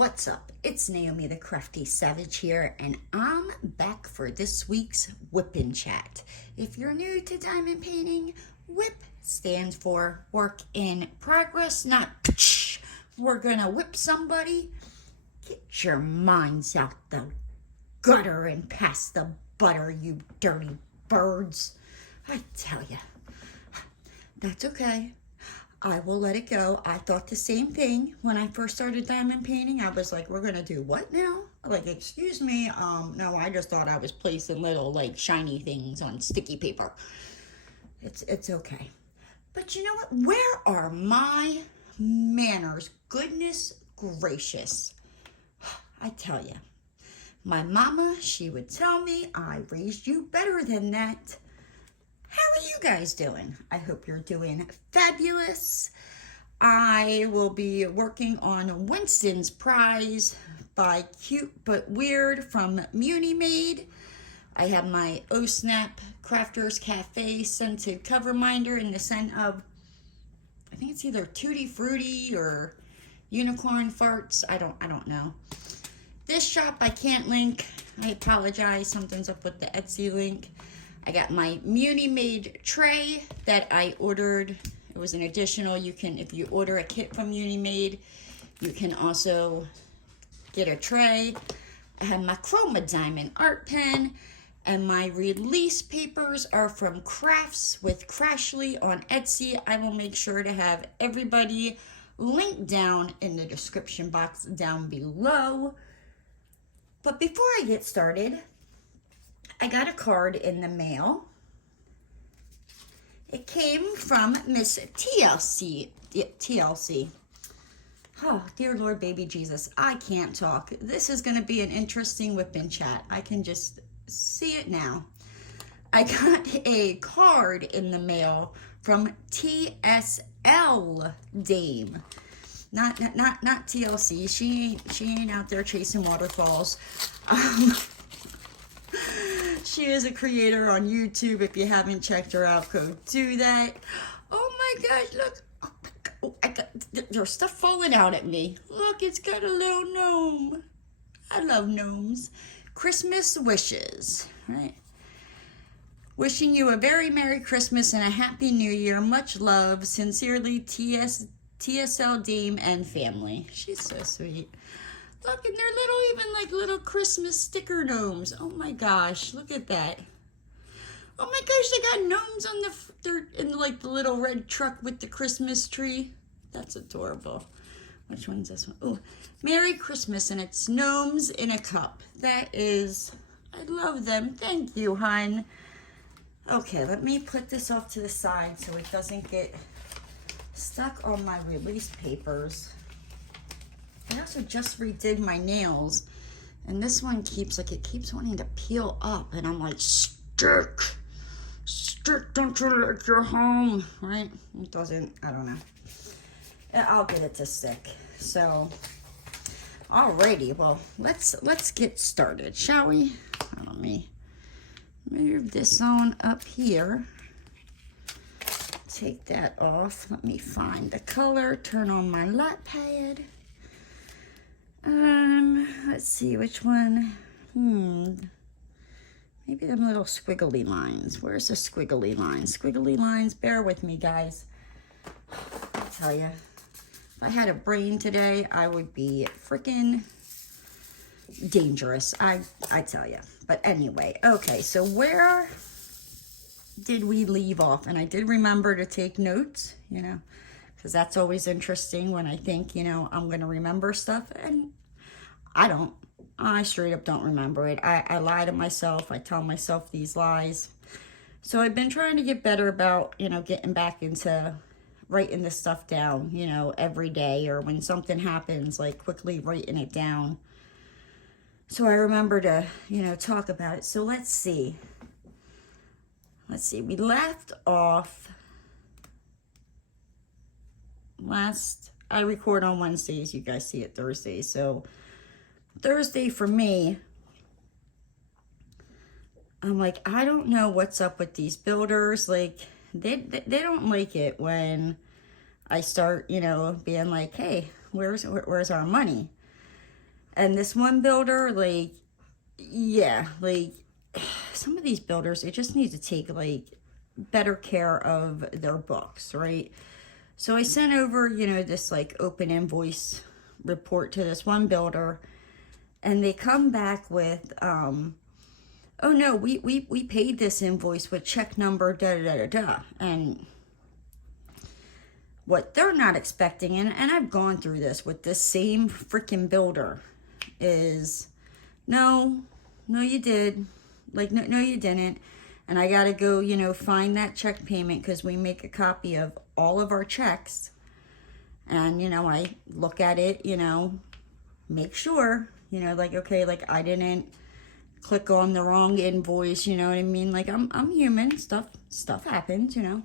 What's up? It's Naomi the Crafty Savage here, and I'm back for this week's Wip Chat. If you're new to diamond painting, WIP stands for work in progress, not we're gonna whip somebody. Get your minds out the gutter and pass the butter, you dirty birds. I tell you, that's okay. I will let it go. I thought the same thing when I first started diamond painting. I was like, we're gonna do what now? Like, excuse me, no, I just thought I was placing little like shiny things on sticky paper. It's okay. But you know what? Where are my manners? Goodness gracious. I tell you, my mama, she would tell me, I raised you better than that. How are you guys doing? I hope you're doing fabulous. I will be working on Winston's Prize by Cute But Weird from Munimade. I have my Oh Snap Crafters Cafe scented Coverminder in the scent of, I think it's either Tutti Frutti or Unicorn Farts. I don't know. This shop I can't link. I apologize. Something's up with the Etsy link. I got my Munimade tray that I ordered. It was an additional. You can, if you order a kit from Munimade, you can also get a tray. I have my Chroma diamond art pen, and my release papers are from Crafts with Crashley on Etsy. I will make sure to have everybody linked down in the description box down below. But before I get started, I got a card in the mail. It came from Miss TLC. Oh, dear Lord, baby Jesus, I can't talk. This is going to be an interesting Wip Chat. I can just see it now. I got a card in the mail from TSL Dame. Not TLC. She ain't out there chasing waterfalls. She is a creator on YouTube. If you haven't checked her out, go do that. Oh my gosh, look. Oh, there's stuff falling out at me. Look, it's got a little gnome. I love gnomes. Christmas wishes, right? Wishing you a very Merry Christmas and a Happy New Year. Much love. Sincerely, TSL Dame and family. She's so sweet. Look, and they're little, even like little Christmas sticker gnomes. Oh my gosh, look at that. Oh my gosh, they got gnomes on they're in like the little red truck with the Christmas tree. That's adorable. Which one's this one? Oh, Merry Christmas, and it's gnomes in a cup. That is, I love them. Thank you, hon. Okay, let me put this off to the side so it doesn't get stuck on my release papers. I also just redid my nails, and this one keeps wanting to peel up, and I'm like, stick, don't you like your home, right? It doesn't, I don't know. I'll get it to stick. So, alrighty, well, let's get started, shall we? Let me move this on up here. Take that off. Let me find the color, turn on my light pad. Let's see which one. Maybe them little squiggly lines. Where's the squiggly lines? Squiggly lines, bear with me, guys. I tell you, if I had a brain today, I would be freaking dangerous. I tell you. But anyway, okay, so where did we leave off? And I did remember to take notes, you know, because that's always interesting when I think, you know, I'm going to remember stuff, and I don't. I straight up don't remember it. I lie to myself. I tell myself these lies. So I've been trying to get better about, you know, getting back into writing this stuff down, you know, every day, or when something happens, like quickly writing it down. So I remember to, you know, talk about it. So let's see. We left off I record on Wednesdays, you guys see it Thursdays. So Thursday for me, I'm like, I don't know what's up with these builders. Like, they don't like it when I start, you know, being like, hey, where's our money? And this one builder, like, yeah, like, some of these builders, they just need to take, like, better care of their books, right? So I sent over, you know, this, like, open invoice report to this one builder, and they come back with, oh, no, we paid this invoice with check number, da-da-da-da-da, and what they're not expecting, and I've gone through this with this same freaking builder, is, no, you did. Like, no, you didn't. And I got to go, you know, find that check payment because we make a copy of all of our checks. And, you know, I look at it, you know, make sure, you know, like, okay, like I didn't click on the wrong invoice, you know what I mean? Like, I'm human, stuff happens, you know.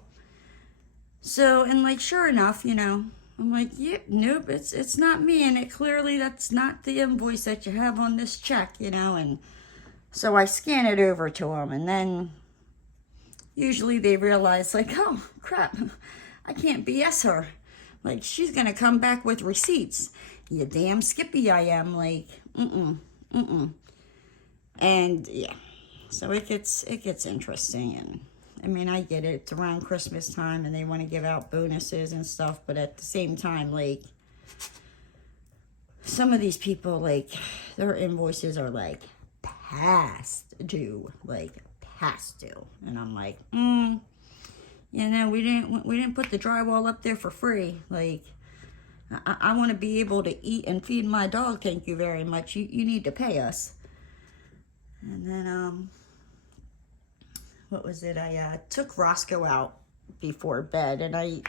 So, and like, sure enough, you know, I'm like, yep, nope, it's not me, and it clearly that's not the invoice that you have on this check, you know. And so I scan it over to them, and then usually they realize, like, oh crap, I can't BS her, like she's gonna come back with receipts. You damn skippy I am, like, and yeah, so it gets interesting. And I mean, I get it, it's around Christmas time and they want to give out bonuses and stuff, but at the same time, like, some of these people, like, their invoices are like past due, and I'm like, you know, we didn't put the drywall up there for free. Like, I want to be able to eat and feed my dog, thank you very much. You need to pay us. And then what was it? I took Roscoe out before bed, and I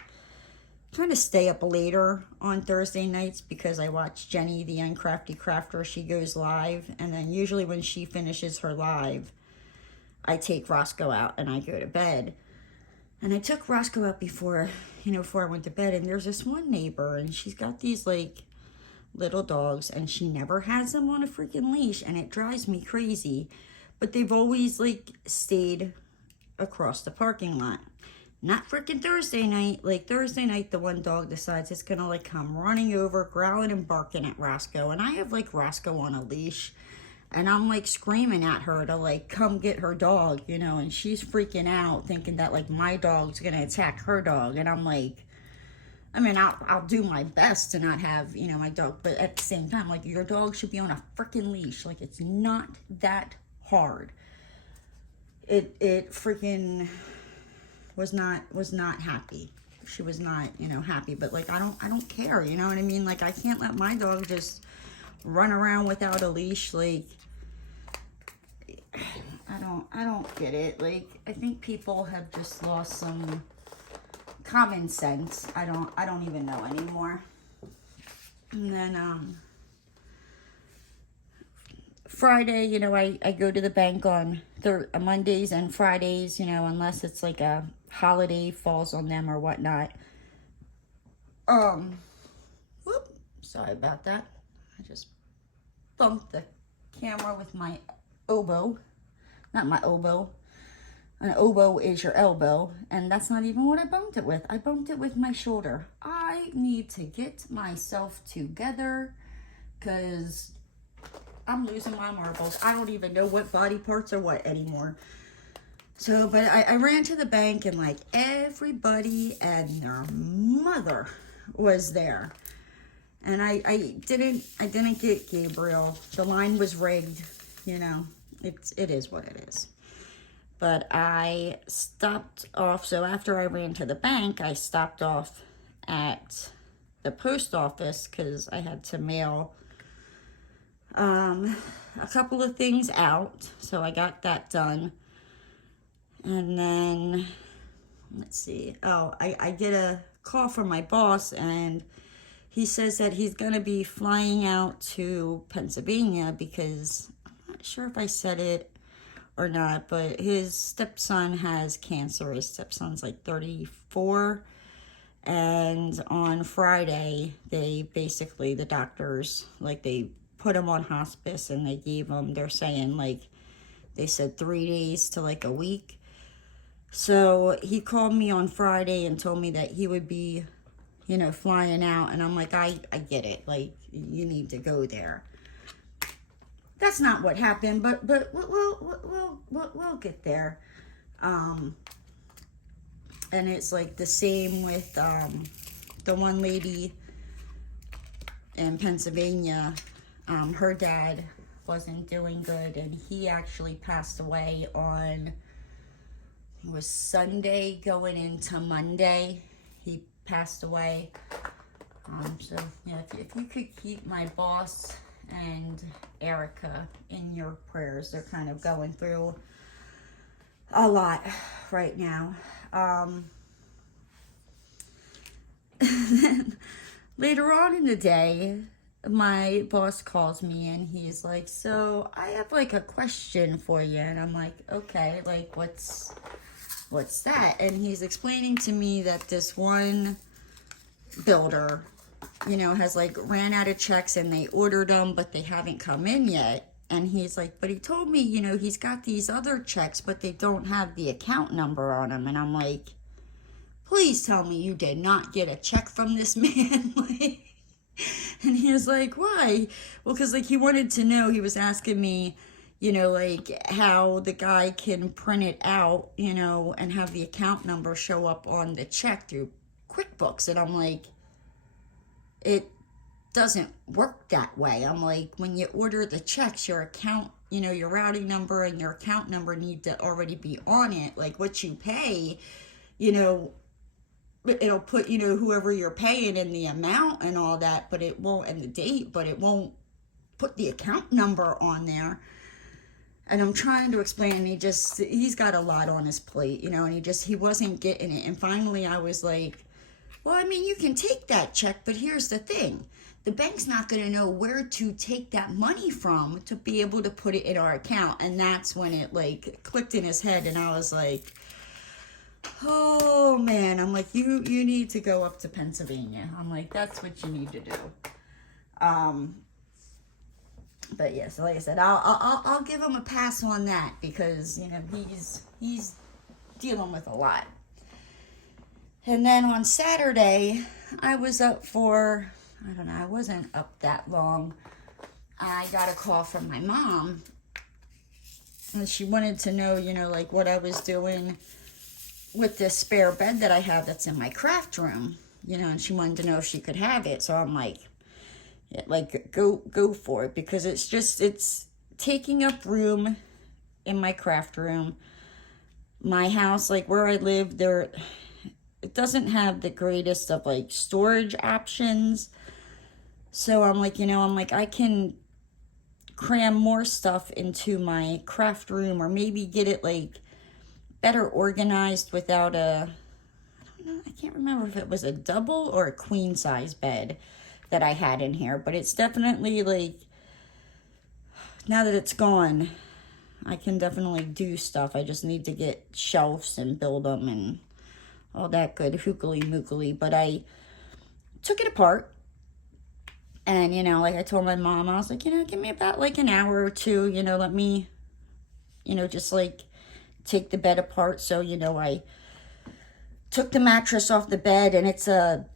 kind of stay up later on Thursday nights because I watch Jenny, the Uncrafty Crafter. She goes live, and then usually when she finishes her live, I take Roscoe out and I go to bed. And I took Roscoe out before I went to bed, and there's this one neighbor, and she's got these, like, little dogs, and she never has them on a freaking leash, and it drives me crazy. But they've always, like, stayed across the parking lot. Not freaking Thursday night. Like, Thursday night, the one dog decides it's gonna, like, come running over, growling and barking at Roscoe. And I have, like, Roscoe on a leash, and I'm, like, screaming at her to, like, come get her dog, you know, and she's freaking out, thinking that, like, my dog's gonna attack her dog. And I'm like, I mean, I'll do my best to not have, you know, my dog, but at the same time, like, your dog should be on a freaking leash. Like, it's not that hard. It freaking was not happy. She was not, you know, happy, but, like, I don't care, you know what I mean? Like, I can't let my dog just run around without a leash. Like, I don't get it. Like, I think people have just lost some common sense. I don't even know anymore. And then Friday, you know, I go to the bank on Mondays and Fridays, you know, unless it's like a holiday falls on them or whatnot. Whoop, sorry about that. I just bumped the camera with my oboe. Not my oboe. An oboe is your elbow, and that's not even what I bumped it with. I bumped it with my shoulder. I need to get myself together because I'm losing my marbles. I don't even know what body parts are what anymore. So, but I ran to the bank, and, like, everybody and their mother was there. And I didn't get Gabriel. The line was rigged, you know. It is what it is. But I stopped off, so after I ran to the bank, I stopped off at the post office because I had to mail a couple of things out. So I got that done. And then, let's see. Oh, I get a call from my boss, and he says that he's going to be flying out to Pennsylvania because, I'm not sure if I said it or not, but his stepson has cancer. His stepson's like 34, and on Friday, the doctors, like, they put him on hospice, and they're saying, like, they said 3 days to, like, a week. So he called me on Friday and told me that he would be, you know, flying out, and I'm like, I get it, like, you need to go there. that's not what happened, but we'll get there. And it's like the same with the one lady in Pennsylvania. Her dad wasn't doing good, and he actually passed away on, it was Sunday going into Monday. He passed away. So yeah, if you could keep my boss and Erica in your prayers. They're kind of going through a lot right now. Later on in the day, my boss calls me and he's like, so I have like a question for you. And I'm like, okay, like what's that? And he's explaining to me that this one builder, you know, has like ran out of checks and they ordered them, but they haven't come in yet. And he's like, but he told me, you know, he's got these other checks, but they don't have the account number on them. And I'm like, please tell me you did not get a check from this man. Like, and he was like, why? Well, because like he wanted to know, he was asking me, you know, like how the guy can print it out, you know, and have the account number show up on the check through QuickBooks. And I'm like, it doesn't work that way. I'm like, when you order the checks, your account, you know, your routing number and your account number need to already be on it. Like what you pay, you know, it'll put, you know, whoever you're paying in the amount and all that, but it won't, and the date, but it won't put the account number on there. And I'm trying to explain, and he's got a lot on his plate, you know, and he wasn't getting it. And finally I was like, well, I mean, you can take that check, but here's the thing. The bank's not going to know where to take that money from to be able to put it in our account. And that's when it like clicked in his head, and I was like, oh man. I'm like, you need to go up to Pennsylvania. I'm like, that's what you need to do. But yeah, so like I said, I'll give him a pass on that, because you know he's dealing with a lot. And then on Saturday, I was up for, I don't know, I wasn't up that long. I got a call from my mom, and she wanted to know, you know, like what I was doing with this spare bed that I have that's in my craft room, you know, and she wanted to know if she could have it. So I'm like, yeah, like go for it, because it's taking up room in my craft room. My house, like where I live, it doesn't have the greatest of like storage options. So I'm like, you know, I can cram more stuff into my craft room, or maybe get it like better organized without I don't know, I can't remember if it was a double or a queen size bed that I had in here, but it's definitely like, now that it's gone, I can definitely do stuff. I just need to get shelves and build them and all that good hookily mookily. But I took it apart, and you know, like I told my mom, I was like, you know, give me about like an hour or two, you know, let me, you know, just like take the bed apart. So, you know, I took the mattress off the bed, and it's a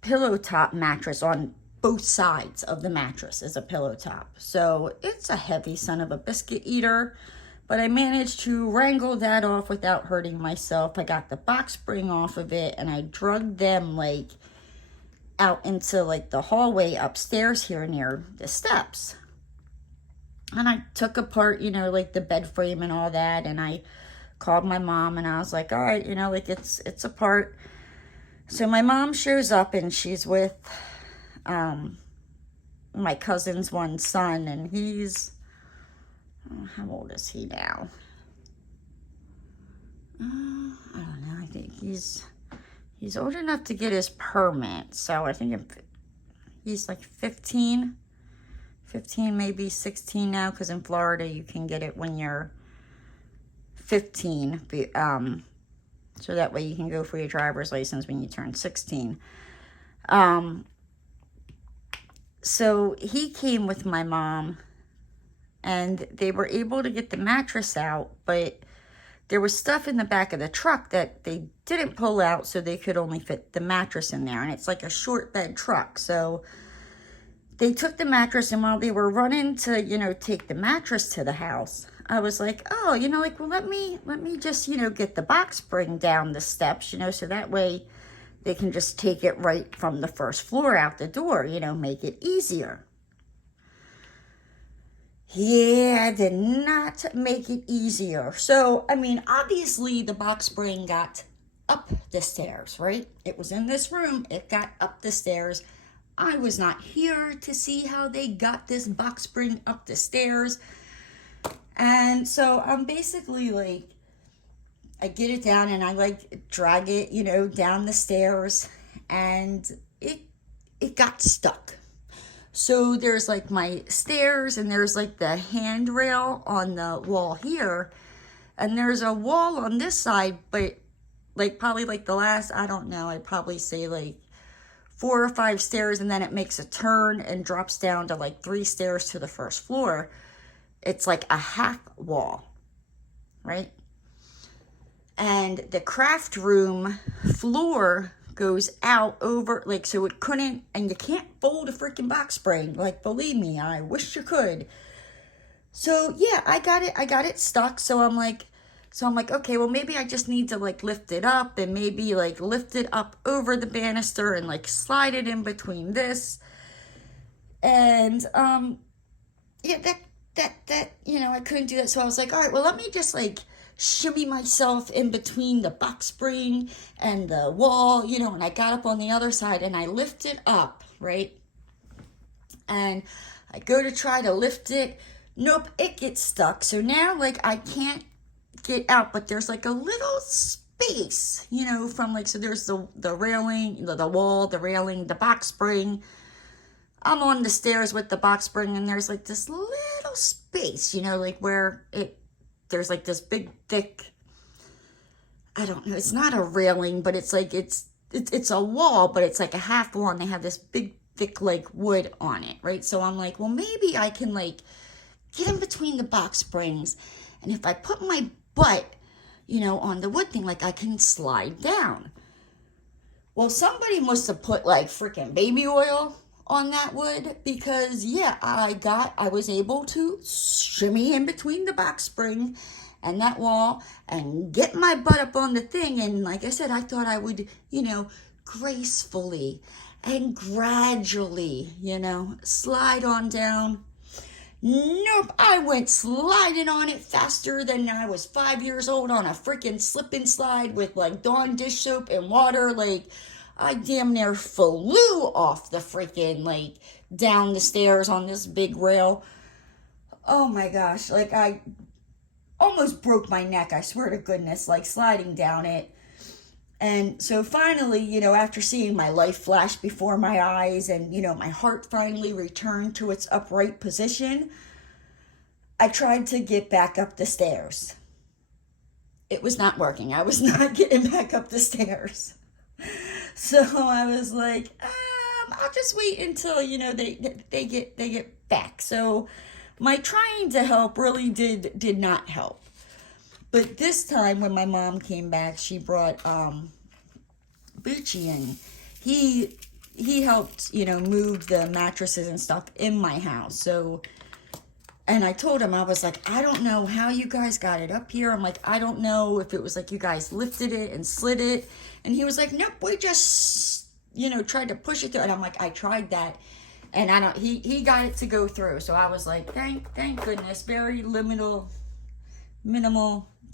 pillow top mattress. On both sides of the mattress is a pillow top. So it's a heavy son of a biscuit eater, but I managed to wrangle that off without hurting myself. I got the box spring off of it, and I drugged them like out into like the hallway upstairs here near the steps. And I took apart, you know, like the bed frame and all that, and I called my mom, and I was like, all right, you know, like it's apart. So my mom shows up, and she's with my cousin's one son, and he's, how old is he now? I don't know. I think he's old enough to get his permit. So I think he's like 15, maybe 16 now, because in Florida you can get it when you're 15. So that way you can go for your driver's license when you turn 16. So he came with my mom, and they were able to get the mattress out, but there was stuff in the back of the truck that they didn't pull out, so they could only fit the mattress in there. And it's like a short bed truck, so they took the mattress, and while they were running to, take the mattress to the house, I was like, oh, like, well, let me just, get the box spring down the steps, so that way they can just take it right from the first floor out the door, make it easier. Yeah, I did not make it easier. So, I mean, obviously the box spring got up the stairs, right? It was in this room. It got up the stairs. I was not here to see how they got this box spring up the stairs. And so I'm basically like, I get it down and I like drag it, down the stairs, and it got stuck. So there's like my stairs, and there's like the handrail on the wall here, and there's a wall on this side, but like probably like the last, I don't know, I'd probably say like 4 or 5 stairs, and then it makes a turn and drops down to like 3 stairs to the first floor. It's like a half wall, right? And the craft room floor goes out over, like, so it couldn't, and you can't fold a freaking box spring. Like, believe me, I wish you could. So yeah, I got it stuck. So I'm like, okay, well, maybe I just need to like lift it up, and maybe like lift it up over the banister and like slide it in between this. And yeah, that I couldn't do that. So I was like, all right, well, let me just like shimmy myself in between the box spring and the wall, and I got up on the other side and I lift it up, right? And I go to try to lift it. Nope, it gets stuck. So now, like, I can't get out, but there's like a little space, from like, so there's the railing, the wall, the railing, the box spring. I'm on the stairs with the box spring, and there's like this little space, like where there's like this big thick, I don't know, it's not a railing, but it's like, it's a wall, but it's like a half wall, and they have this big thick like wood on it, right? So I'm like, well, maybe I can like get in between the box springs, and if I put my butt, on the wood thing, like I can slide down. Well, somebody must have put like freaking baby oil on that wood, because yeah, I was able to shimmy in between the box spring and that wall and get my butt up on the thing. And like I said, I thought I would, gracefully and gradually, slide on down. Nope, I went sliding on it faster than I was 5 years old on a freaking slip and slide with like Dawn dish soap and water. Like, I damn near flew off the freaking, like, down the stairs on this big rail. Oh my gosh, like, I almost broke my neck, I swear to goodness, like, sliding down it. And so finally, after seeing my life flash before my eyes, and, my heart finally returned to its upright position, I tried to get back up the stairs. It was not working. I was not getting back up the stairs. So I was like, I'll just wait until, they get back. So my trying to help really did not help. But this time when my mom came back, she brought Bucci in. He helped, move the mattresses and stuff in my house. So, and I told him, I was like, I don't know how you guys got it up here. I'm like, I don't know if it was like you guys lifted it and slid it. And he was like, nope, we just, tried to push it through. And I'm like, I tried that. And he got it to go through. So I was like, thank goodness, very minimal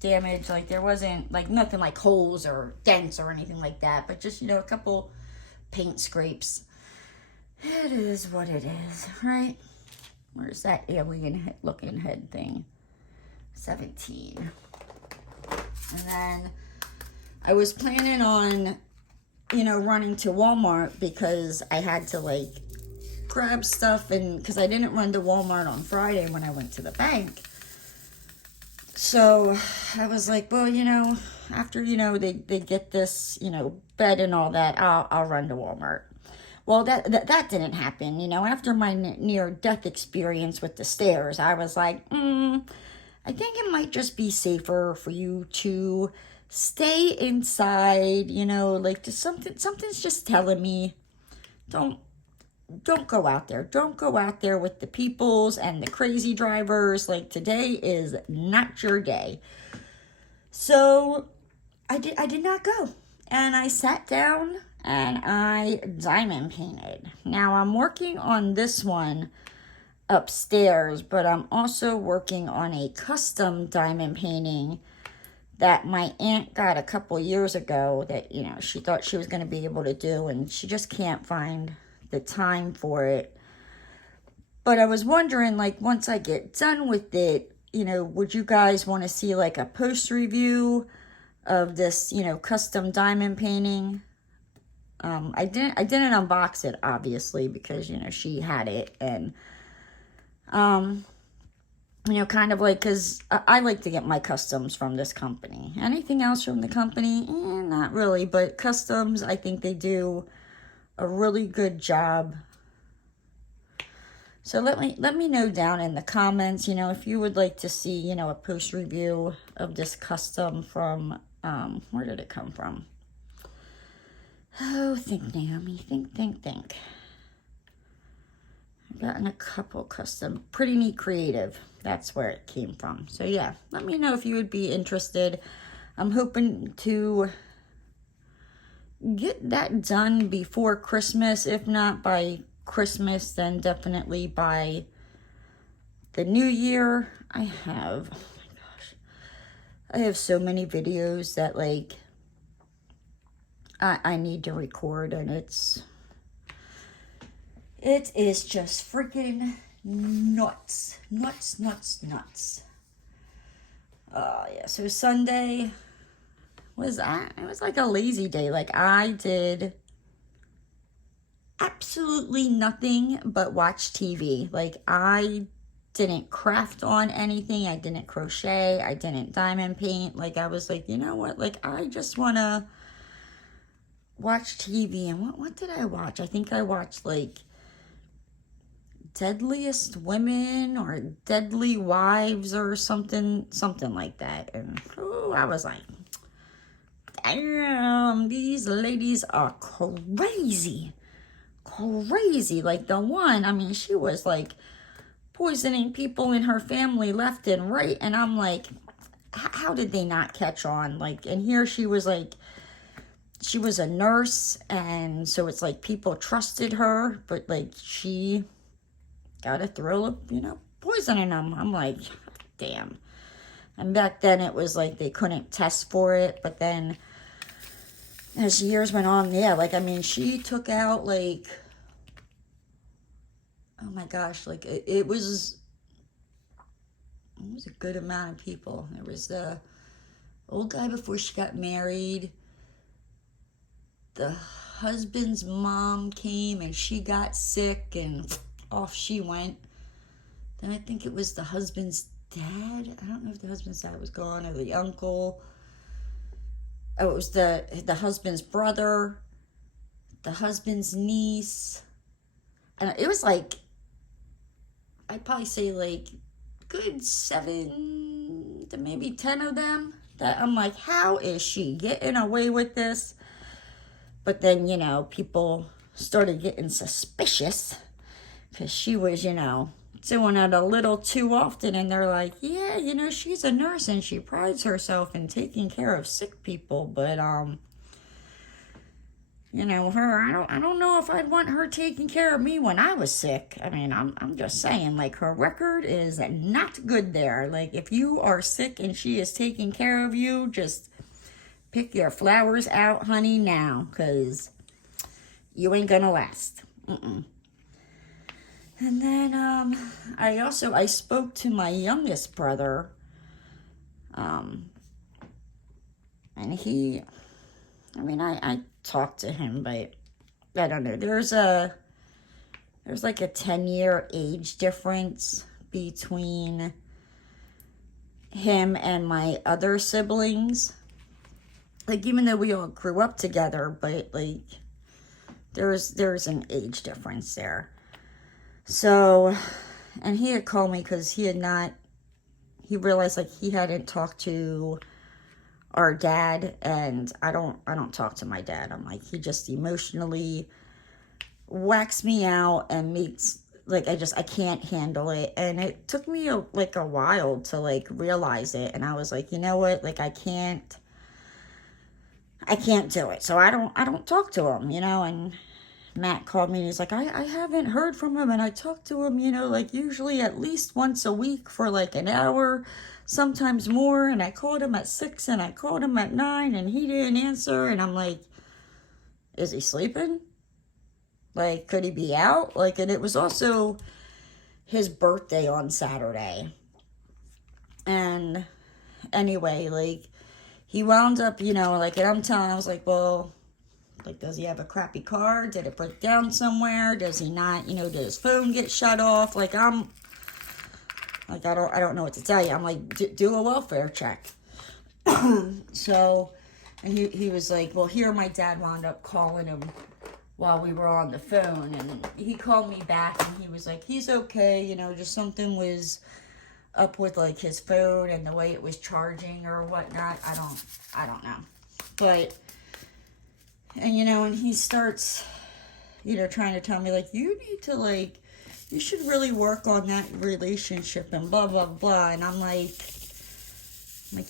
damage. Like, there wasn't like nothing like holes or dents or anything like that, but just, a couple paint scrapes. It is what it is, right? Where's that alien looking head thing? 17. And then I was planning on, running to Walmart, because I had to like grab stuff, and because I didn't run to Walmart on Friday when I went to the bank. So I was like, well, after, they get this, bed and all that, I'll run to Walmart. Well, that didn't happen, after my near-death experience with the stairs. I was like, I think it might just be safer for you to stay inside, like, just something's just telling me, don't don't go out there. Don't go out there with the peoples and the crazy drivers. Like, today is not your day. So I did not go. And I sat down and I diamond painted. Now I'm working on this one upstairs, but I'm also working on a custom diamond painting that my aunt got a couple years ago that, you know, she thought she was going to be able to do, and she just can't find the time for it. But I was wondering, like, once I get done with it, you know, would you guys want to see like a post review of this, you know, custom diamond painting? I didn't unbox it, obviously, because, you know, she had it, and you know, kind of like, because I like to get my customs from this company. Anything else from the company? Not really, but customs, I think they do a really good job. So let me know down in the comments, you know, if you would like to see, you know, a post review of this custom from, where did it come from? Oh, think, Naomi, think. I've gotten a couple custom, Pretty Neat Creative. That's where it came from. So yeah, let me know if you would be interested. I'm hoping to get that done before Christmas. If not by Christmas, then definitely by the new year. I have so many videos that, like, I need to record, and it is just freaking nuts. Oh yeah, so Sunday was, it was like a lazy day. Like, I did absolutely nothing but watch TV. Like, I didn't craft on anything. I didn't crochet. I didn't diamond paint. Like, I was like, you know what? Like, I just want to watch TV. And what did I watch? I think I watched, like, Deadliest Women or Deadly Wives or something like that. And ooh, I was like, damn, these ladies are crazy. Like, the one, I mean, she was like poisoning people in her family left and right, and I'm like, how did they not catch on? Like, and here she was like, she was a nurse, and so it's like people trusted her, but like she got a thrill of, you know, poisoning them. I'm like, damn. And back then it was like they couldn't test for it, but then as years went on, yeah, like, I mean, she took out, like, oh my gosh, like, it was a good amount of people. There was the old guy before she got married. The husband's mom came and she got sick and off she went. Then I think it was the husband's dad. I don't know if the husband's dad was gone or the uncle. Oh, it was the husband's brother, the husband's niece. And it was like, I'd probably say like good 7 to maybe 10 of them that I'm like, how is she getting away with this? But then, you know, people started getting suspicious because she was, you know, doing it a little too often, and they're like, yeah, you know, she's a nurse and she prides herself in taking care of sick people, but you know, her, I don't know if I'd want her taking care of me when I was sick. I mean, I'm just saying, like, her record is not good there. Like, if you are sick and she is taking care of you, just pick your flowers out, honey, now, because you ain't gonna last. And then, I spoke to my youngest brother, and he, I mean, I talked to him, but I don't know, there's like a 10-year age difference between him and my other siblings. Like, even though we all grew up together, but, like, there's an age difference there. So, and he had called me because he realized, like, he hadn't talked to our dad, and I don't talk to my dad. I'm like, he just emotionally whacks me out and makes, like, I can't handle it. And it took me a while to like realize it. And I was like, you know what? Like, I can't do it. So I don't talk to him, and Matt called me and he's like, I haven't heard from him, and I talk to him, like usually at least once a week for like an hour, sometimes more, and I called him at 6 and I called him at 9 and he didn't answer, and I'm like, is he sleeping? Like, could he be out? Like, and it was also his birthday on Saturday. And anyway, like, he wound up, like, and I was like, well, like, does he have a crappy car? Did it break down somewhere? Does he not, did his phone get shut off? Like, I don't know what to tell you. I'm like, do a welfare check. So, and he was like, well, here my dad wound up calling him while we were on the phone, and he called me back and he was like, he's okay, just something was up with like his phone and the way it was charging or whatnot. I don't know. But, and and he starts, trying to tell me like, you need to like, you should really work on that relationship and blah, blah, blah. And I'm like,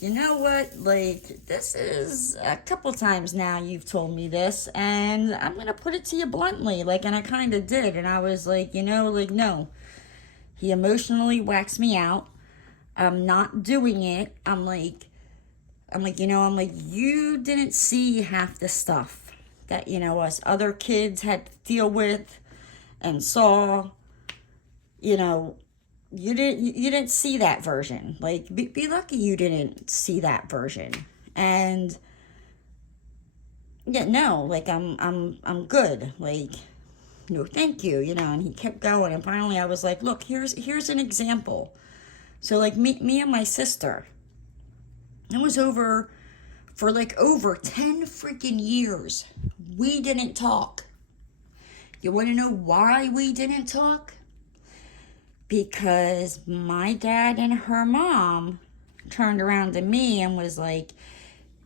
you know what? Like, this is a couple times now you've told me this, and I'm going to put it to you bluntly. Like, and I kind of did. And I was like, like, no. He emotionally waxed me out. I'm not doing it. I'm like, you didn't see half the stuff that, us other kids had to deal with and saw, you didn't see that version. Like, be lucky you didn't see that version. And yeah, no, like, I'm good. Like, no, thank you, and he kept going. And finally I was like, look, here's an example. So like me and my sister, it was over 10 freaking years. We didn't talk. You want to know why we didn't talk? Because my dad and her mom turned around to me and was like,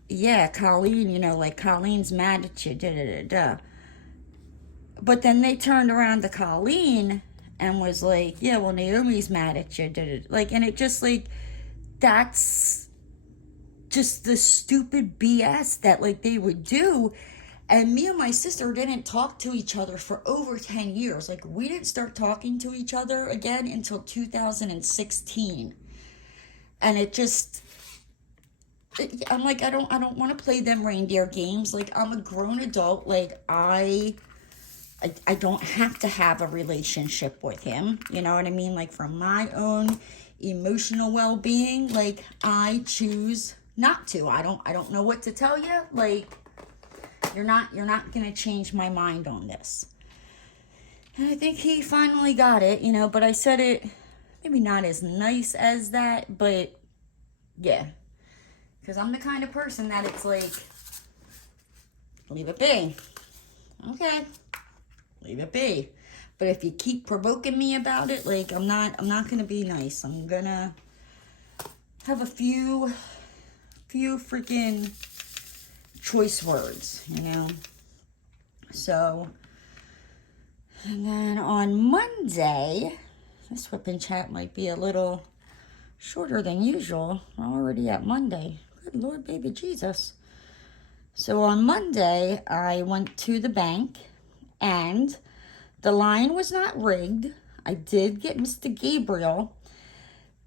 yeah, Colleen, like, Colleen's mad at you, da-da-da-da. But then they turned around to Colleen and was like, yeah, well, Naomi's mad at you, da-da-da. Like, and it just, like, that's just the stupid BS that, like, they would do. And me and my sister didn't talk to each other for over 10 years. Like, we didn't start talking to each other again until 2016. And it just, I'm like, I don't want to play them reindeer games. Like, I'm a grown adult. Like, I don't have to have a relationship with him. You know what I mean? Like, for my own emotional well-being, like, I choose not to. I don't know what to tell you. Like, You're not going to change my mind on this. And I think he finally got it, but I said it maybe not as nice as that, but yeah. Because I'm the kind of person that it's like, leave it be. Okay. Leave it be. But if you keep provoking me about it, like, I'm not going to be nice. I'm going to have a few freaking choice words, So, and then on Monday, this Wip Chat might be a little shorter than usual. We're already at Monday. Good Lord, baby Jesus. So on Monday, I went to the bank, and the line was not rigged. I did get Mr. Gabriel,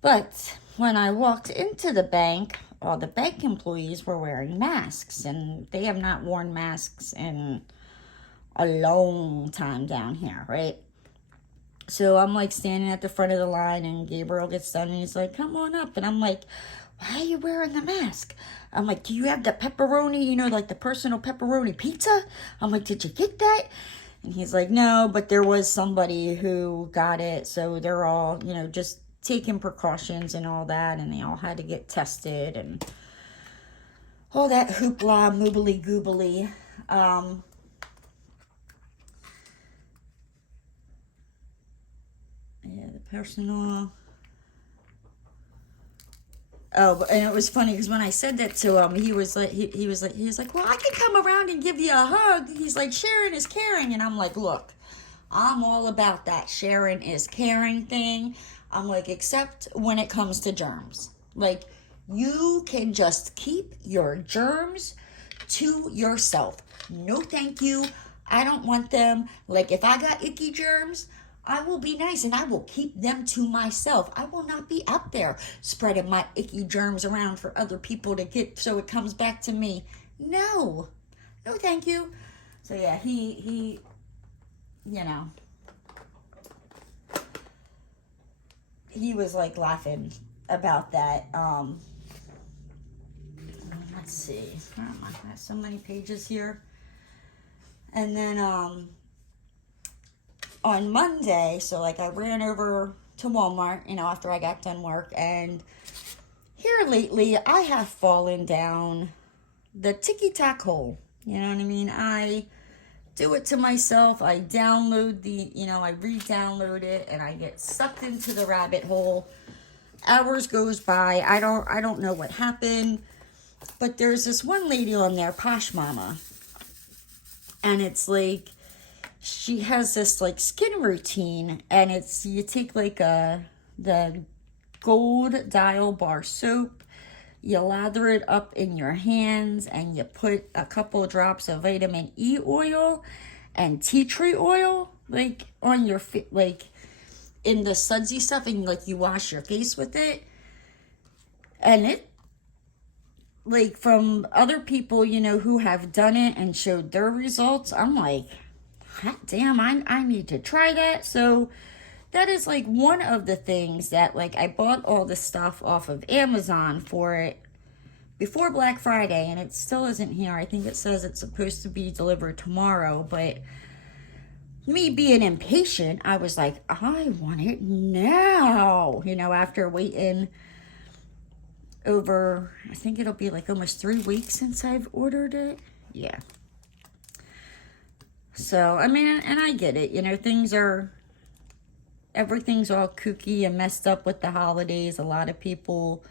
but when I walked into the bank, all the bank employees were wearing masks, and they have not worn masks in a long time down here, right? So I'm like standing at the front of the line, and Gabriel gets done, and he's like, come on up. And I'm like, why are you wearing the mask? I'm like, do you have the pepperoni, like the personal pepperoni pizza? I'm like, did you get that? And he's like, no, but there was somebody who got it, so they're all, just taking precautions and all that, and they all had to get tested and all that hoopla, moobly goobly. Yeah, the personal. Oh, and it was funny because when I said that to him, he was like, well, I can come around and give you a hug. He's like, sharing is caring, and I'm like, look, I'm all about that sharing is caring thing. I'm like, except when it comes to germs. Like, you can just keep your germs to yourself. No, thank you. I don't want them. Like, if I got icky germs, I will be nice and I will keep them to myself. I will not be out there spreading my icky germs around for other people to get so it comes back to me. No. No, thank you. So yeah, he you know, he was like laughing about that. Let's see. I have so many pages here. And then on Monday, so like I ran over to Walmart, you know, after I got done work, and here lately I have fallen down the ticky-tack hole. You know what I mean? I do it to myself. I download I re-download it and I get sucked into the rabbit hole. Hours goes by. I don't know what happened, but there's this one lady on there, Posh Mama, and it's like she has this like skin routine, and it's you take like the gold dial bar soap, you lather it up in your hands, and you put a couple of drops of vitamin E oil and tea tree oil like on your like in the sudsy stuff, and like you wash your face with it. And it, like, from other people, you know, who have done it and showed their results, I'm like, hot damn, I need to try that. So that is like one of the things that, like, I bought all the stuff off of Amazon for it before Black Friday, and it still isn't here. I think it says it's supposed to be delivered tomorrow, but me being impatient, I was like, I want it now, you know, after waiting over, I think it'll be like almost 3 weeks since I've ordered it. Yeah. So, I mean, and I get it, you know, everything's all kooky and messed up with the holidays. A lot of people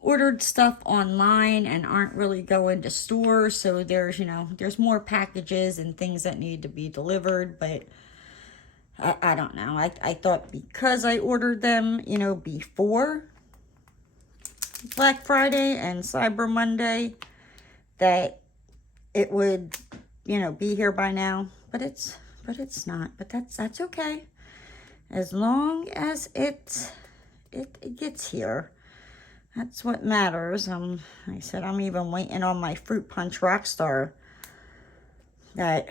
ordered stuff online and aren't really going to stores, so there's more packages and things that need to be delivered. But I don't know, I thought because I ordered them, you know, before Black Friday and Cyber Monday, that it would, you know, be here by now, but it's not. But that's okay, as long as it gets here. That's what matters. I said I'm even waiting on my Fruit Punch Rockstar. That,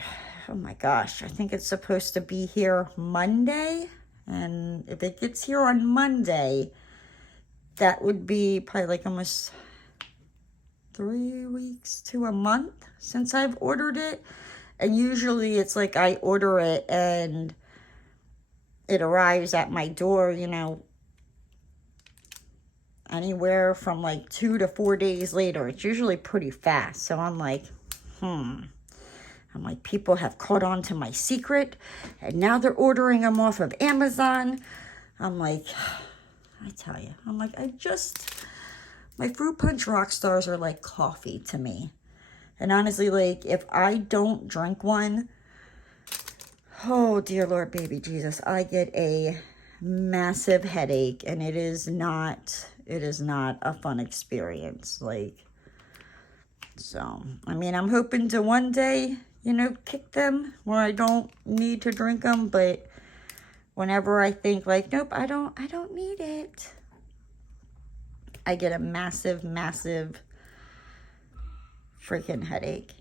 oh my gosh, I think it's supposed to be here Monday. And if it gets here on Monday, that would be probably like almost 3 weeks to a month since I've ordered it. And usually it's like I order it and it arrives at my door, you know, anywhere from like 2 to 4 days later. It's usually pretty fast. So I'm like, I'm like, people have caught on to my secret, and now they're ordering them off of Amazon. I'm like, I tell you, I'm like, my Fruit Punch Rockstars are like coffee to me. And honestly, like, if I don't drink one, oh dear Lord, baby Jesus, I get a massive headache, and it is not a fun experience. Like, so I mean, I'm hoping to one day, you know, kick them where I don't need to drink them. But whenever I think like, nope, I don't need it, I get a massive freaking headache.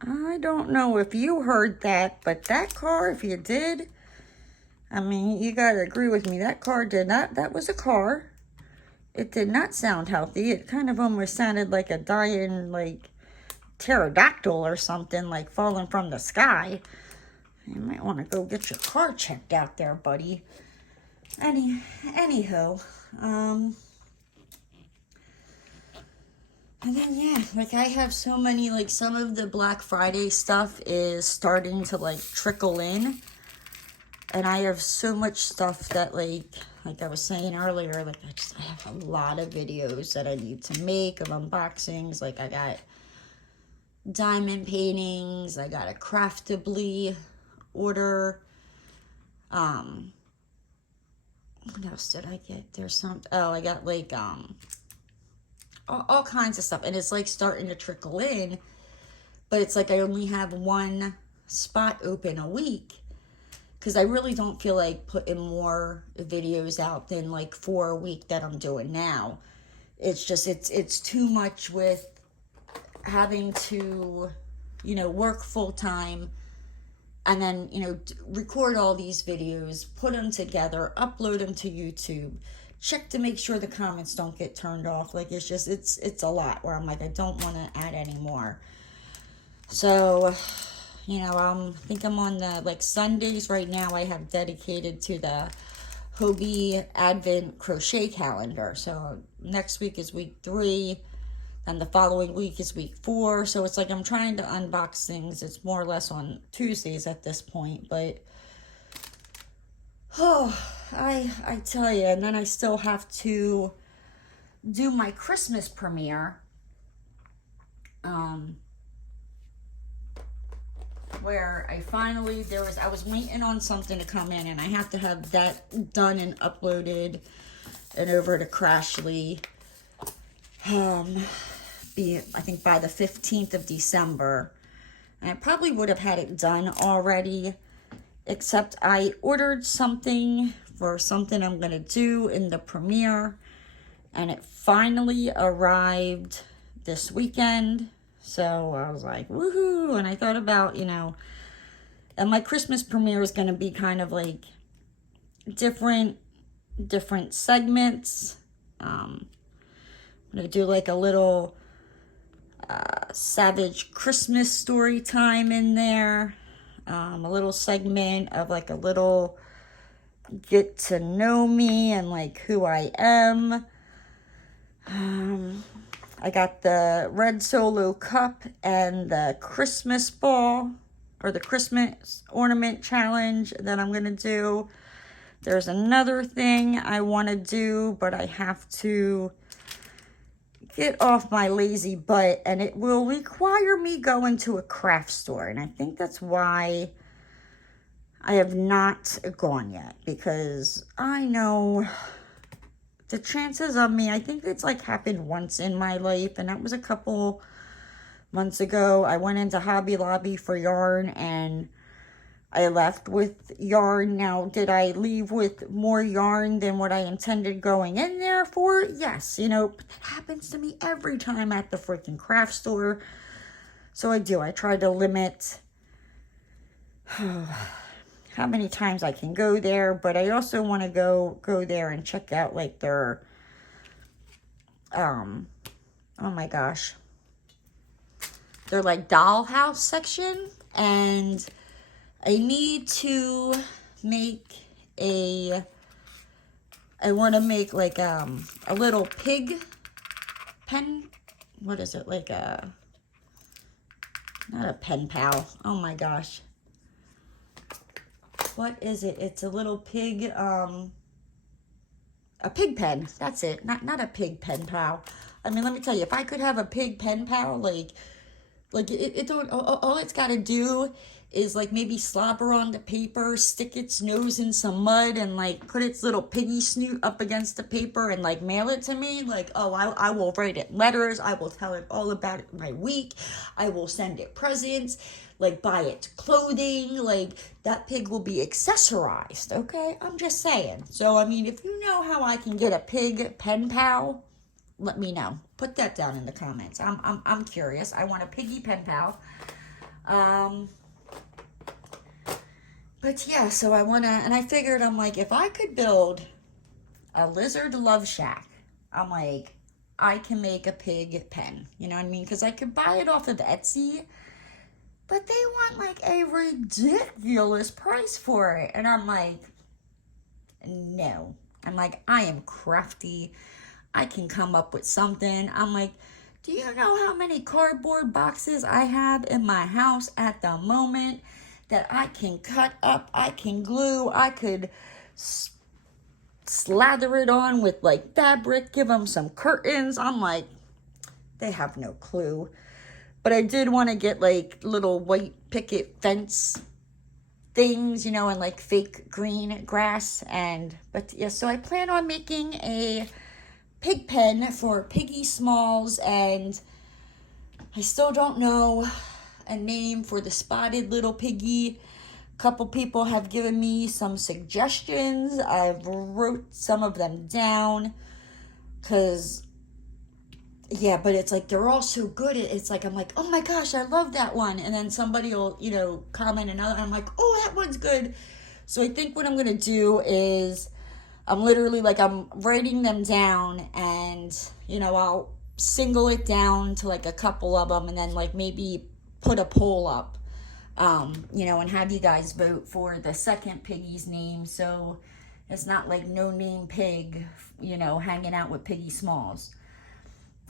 I don't know if you heard that, but that car, if you did, I mean, you gotta agree with me, that was a car. It did not sound healthy. It kind of almost sounded like a dying, like, pterodactyl or something, like falling from the sky. You might want to go get your car checked out there, buddy. Anyhow, and then, yeah, like, I have so many, like, some of the Black Friday stuff is starting to, like, trickle in. And I have so much stuff that, like I was saying earlier, like, I have a lot of videos that I need to make of unboxings. Like, I got diamond paintings, I got a craftably order, What else did I get? There's some, oh, I got like, all kinds of stuff. And it's like starting to trickle in. But it's like I only have one spot open a week. Because I really don't feel like putting more videos out than like 4 a week that I'm doing now. It's just, it's too much with having to, you know, work full time. And then, you know, record all these videos, put them together, upload them to YouTube, check to make sure the comments don't get turned off. Like, it's just, it's a lot where I'm like, I don't want to add any more. So, you know, I think I'm on the, like, Sundays right now I have dedicated to the Hobie Advent crochet calendar. So next week is week 3. And the following week is week 4. So it's like I'm trying to unbox things. It's more or less on Tuesdays at this point. But, oh, I tell you. And then I still have to do my Christmas premiere. Where I finally, I was waiting on something to come in. And I have to have that done and uploaded and over to Crashley. I think by the 15th of December. And I probably would have had it done already, except I ordered something for something I'm going to do in the premiere, and it finally arrived this weekend. So I was like, woohoo. And I thought about, you know, and my Christmas premiere is going to be kind of like different segments. I'm going to do like a little Savage Christmas story time in there. A little segment of like a little get to know me and like who I am. I got the red Solo cup and the Christmas ball, or the Christmas ornament challenge that I'm going to do. There's another thing I want to do, but I have to get off my lazy butt, and it will require me going to a craft store. And I think that's why I have not gone yet, because I know the chances of me, I think it's like happened once in my life, and that was a couple months ago. I went into Hobby Lobby for yarn, and I left with yarn. Now, did I leave with more yarn than what I intended going in there for? Yes, you know, but that happens to me every time at the freaking craft store. So I do. I try to limit how many times I can go there, but I also want to go there and check out like their, oh my gosh, their like dollhouse section. And I need to make I want to make like a little pig pen. What is it? Like not a pen pal. Oh my gosh. What is it? It's a little pig, a pig pen. That's it. Not a pig pen pal. I mean, let me tell you, if I could have a pig pen pal, like it don't, all it's got to do is like maybe slobber on the paper, stick its nose in some mud, and like put its little piggy snoot up against the paper and like mail it to me. Like, oh, I will write it letters. I will tell it all about it my week. I will send it presents, like buy it clothing. Like, that pig will be accessorized, okay? I'm just saying. So, I mean, if you know how I can get a pig pen pal, let me know. Put that down in the comments. I'm curious. I want a piggy pen pal. But yeah, so I want to, and I figured, I'm like, if I could build a lizard love shack, I'm like, I can make a pig pen. You know what I mean? Because I could buy it off of Etsy, but they want like a ridiculous price for it. And I'm like, no. I'm like, I am crafty. I can come up with something. I'm like, do you know how many cardboard boxes I have in my house at the moment that I can cut up, I can glue, I could slather it on with like fabric, give them some curtains. I'm like, they have no clue. But I did want to get like little white picket fence things, you know, and like fake green grass. But yeah, so I plan on making a pig pen for Piggy Smalls, and I still don't know a name for the spotted little piggy. A couple people have given me some suggestions. I've wrote some of them down because, yeah, but it's like they're all so good. It's like I'm like, oh my gosh, I love that one, and then somebody will, you know, comment another, and I'm like, oh, that one's good. So I think what I'm gonna do is I'm writing them down, and you know, I'll single it down to like a couple of them, and then like maybe put a poll up, you know, and have you guys vote for the second piggy's name, so it's not like no name pig, you know, hanging out with Piggy Smalls.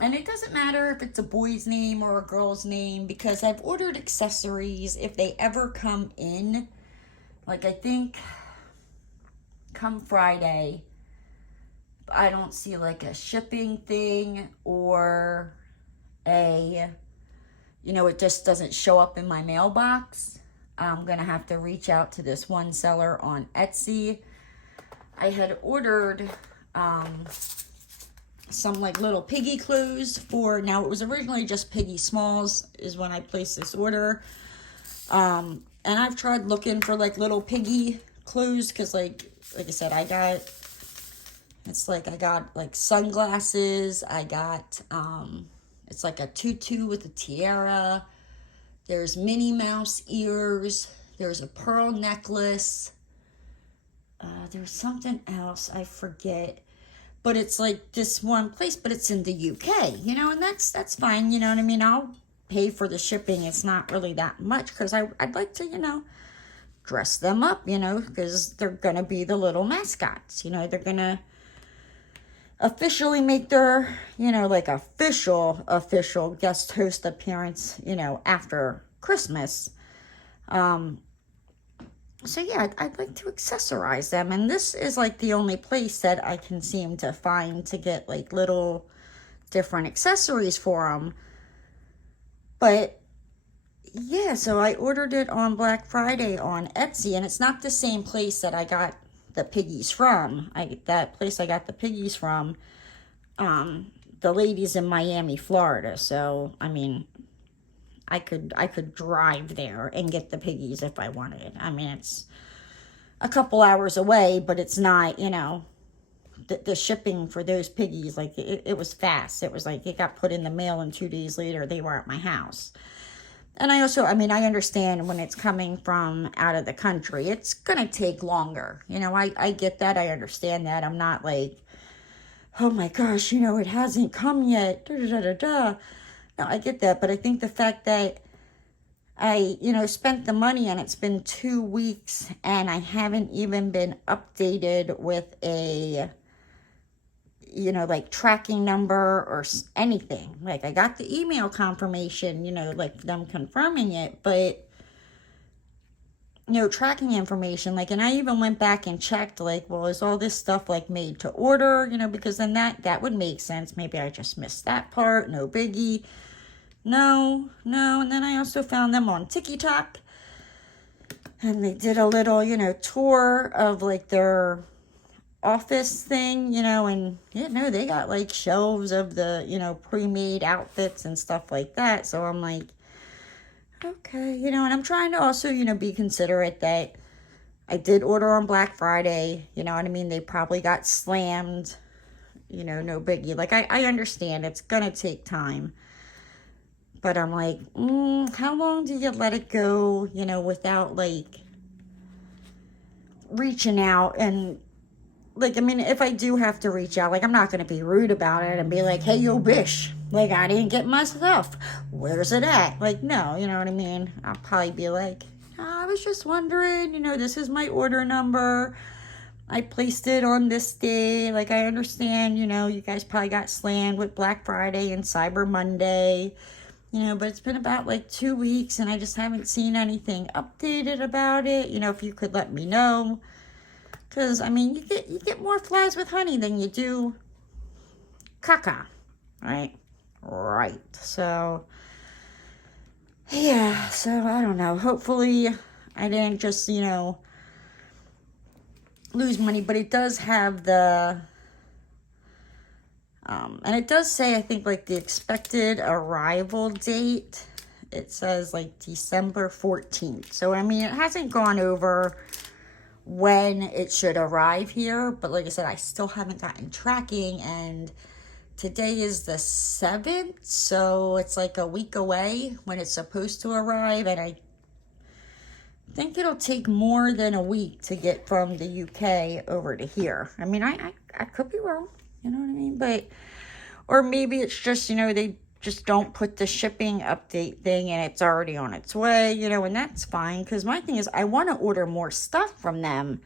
And it doesn't matter if it's a boy's name or a girl's name, because I've ordered accessories if they ever come in. Like, I think come Friday, I don't see like a shipping thing or a, you know, it just doesn't show up in my mailbox. I'm going to have to reach out to this one seller on Etsy. I had ordered some like little piggy clothes for, now it was originally just Piggy Smalls is when I placed this order. And I've tried looking for like little piggy clothes because like I said, I got like sunglasses. I got, it's like a tutu with a tiara. There's Minnie Mouse ears. There's a pearl necklace. There's something else, I forget. But it's like this one place, but it's in the UK, you know, and that's fine, you know what I mean? I'll pay for the shipping. It's not really that much because I'd like to, you know, dress them up, you know, because they're going to be the little mascots, you know, they're going to officially make their, you know, like official guest host appearance, you know, after Christmas. So yeah, I'd like to accessorize them, and this is like the only place that I can seem to find to get like little different accessories for them. But yeah, so I ordered it on Black Friday on Etsy, and it's not the same place that I got the piggies from. That place I got the piggies from, the lady's in Miami, Florida. So I mean, I could drive there and get the piggies if I wanted. I mean, it's a couple hours away, but it's not, you know, the shipping for those piggies, like it was fast. It was like it got put in the mail and 2 days later they were at my house. And I also, I mean, I understand when it's coming from out of the country, it's going to take longer. You know, I get that. I understand that. I'm not like, oh my gosh, you know, it hasn't come yet. Da, da, da, da. No, I get that, but I think the fact that I, you know, spent the money and it's been 2 weeks and I haven't even been updated with a, you know, like tracking number or anything. Like I got the email confirmation, you know, like them confirming it, but, you know, tracking information, like, and I even went back and checked, like, well, is all this stuff like made to order, you know, because then that would make sense. Maybe I just missed that part. No biggie. No. And then I also found them on TikTok, and they did a little, you know, tour of like their office thing, you know, and yeah, no, they got like shelves of the, you know, pre-made outfits and stuff like that. So I'm like, okay, you know, and I'm trying to also, you know, be considerate that I did order on Black Friday, you know what I mean? They probably got slammed, you know, no biggie. Like, I understand it's gonna take time. But I'm like, how long do you let it go, you know, without, like, reaching out? And, like, I mean, if I do have to reach out, like, I'm not going to be rude about it and be like, hey, yo, bish, like, I didn't get my stuff. Where's it at? Like, no, you know what I mean? I'll probably be like, I was just wondering, you know, this is my order number. I placed it on this day. Like, I understand, you know, you guys probably got slammed with Black Friday and Cyber Monday. You know, but it's been about like 2 weeks and I just haven't seen anything updated about it. You know, if you could let me know. Because, I mean, you get more flies with honey than you do caca. Right? Right. So, yeah. So, I don't know. Hopefully, I didn't just, you know, lose money, but it does have the, and it does say, I think, like, the expected arrival date. It says, like, December 14th. So, I mean, it hasn't gone over when it should arrive here. But, like I said, I still haven't gotten tracking. And today is the 7th. So, it's, like, a week away when it's supposed to arrive. And I think it'll take more than a week to get from the UK over to here. I mean, I could be wrong. You know what I mean? But, or maybe it's just, you know, they just don't put the shipping update thing and it's already on its way, you know, and that's fine. Because my thing is, I want to order more stuff from them.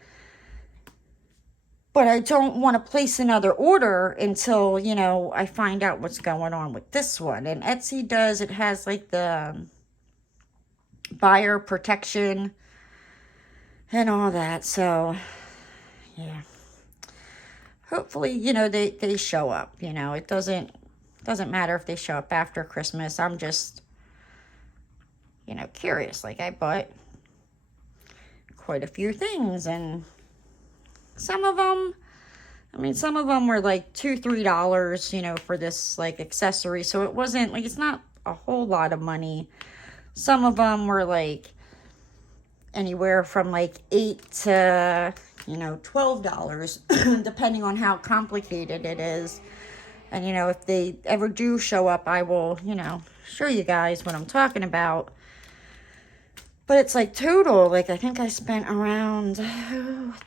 But I don't want to place another order until, you know, I find out what's going on with this one. And Etsy does, it has like the buyer protection and all that. So, yeah. Hopefully, you know, they show up, you know. It doesn't matter if they show up after Christmas. I'm just, you know, curious. Like, I bought quite a few things, and some of them, I mean, some of them were like $2, $3, you know, for this, like, accessory. So it wasn't, like, it's not a whole lot of money. Some of them were, like, anywhere from, like, $8 to, you know, $12, depending on how complicated it is. And, you know, if they ever do show up, I will, you know, show you guys what I'm talking about. But it's like total, like, I think I spent around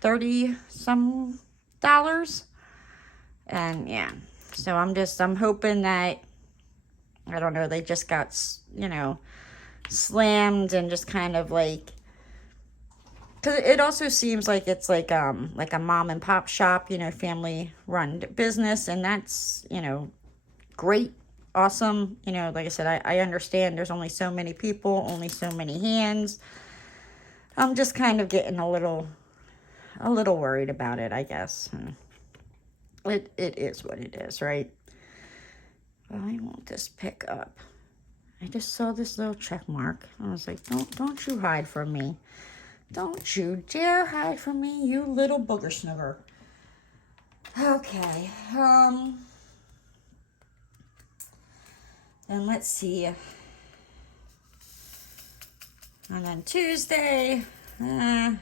30-some dollars. And, yeah. So I'm hoping that, I don't know, they just got, you know, slammed and just kind of like, because it also seems like it's like a mom and pop shop, you know, family run business. And that's, you know, great, awesome. You know, like I said, I understand there's only so many people, only so many hands. I'm just kind of getting a little worried about it, I guess. It is what it is, right? Why won't this pick up? I just saw this little check mark. I was like, don't you hide from me. Don't you dare hide from me, you little booger snugger. Okay, and let's see. And then Tuesday, I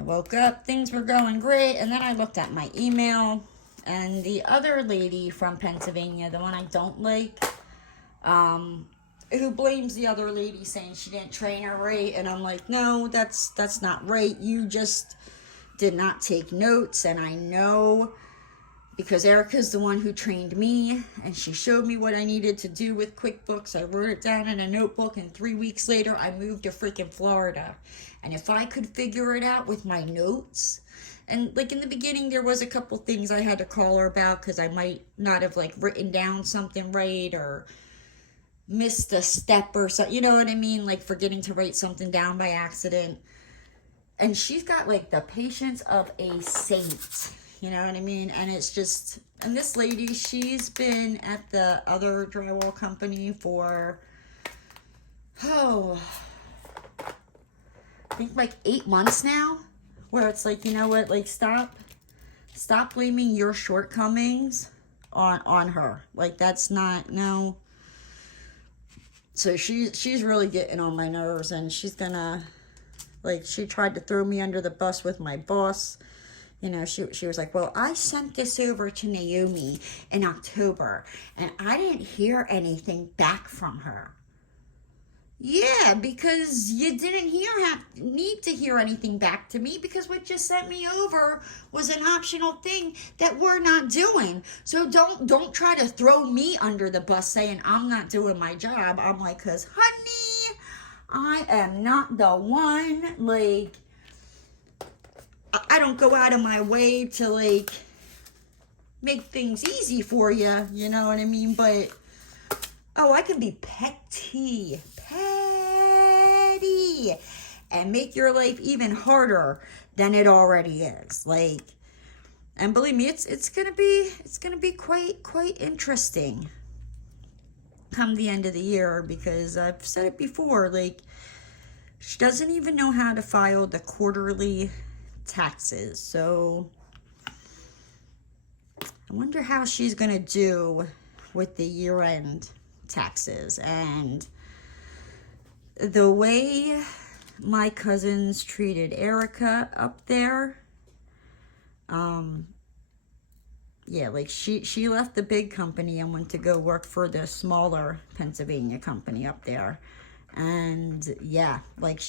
woke up, things were going great, and then I looked at my email, and the other lady from Pennsylvania, the one I don't like, who blames the other lady saying she didn't train her right, and I'm like, no, that's not right. You just did not take notes. And I know, because Erica's the one who trained me, and she showed me what I needed to do with QuickBooks. I wrote it down in a notebook, and 3 weeks later I moved to freaking Florida. And if I could figure it out with my notes, and like in the beginning there was a couple things I had to call her about because I might not have like written down something right or missed a step or something, you know what I mean? Like forgetting to write something down by accident. And she's got like the patience of a saint, you know what I mean? And it's just, and this lady, she's been at the other drywall company for, I think like 8 months now, where it's like, you know what, like stop blaming your shortcomings on her. Like that's not, no. So she's really getting on my nerves, and she's gonna, like, she tried to throw me under the bus with my boss. You know, she was like, well, I sent this over to Naomi in October, and I didn't hear anything back from her. Yeah, because you didn't need to hear anything back to me, because what you sent me over was an optional thing that we're not doing. So don't try to throw me under the bus saying I'm not doing my job. I'm like, because honey, I am not the one. Like, I don't go out of my way to like make things easy for you, you know what I mean? But oh, I can be petty and make your life even harder than it already is. Like, and believe me, it's gonna be quite interesting come the end of the year, because I've said it before, like, She doesn't even know how to file the quarterly taxes. So I wonder how she's going to do with the year-end taxes. And the way my cousins treated Erica up there, yeah, like she left the big company and went to go work for the smaller Pennsylvania company up there. And yeah, like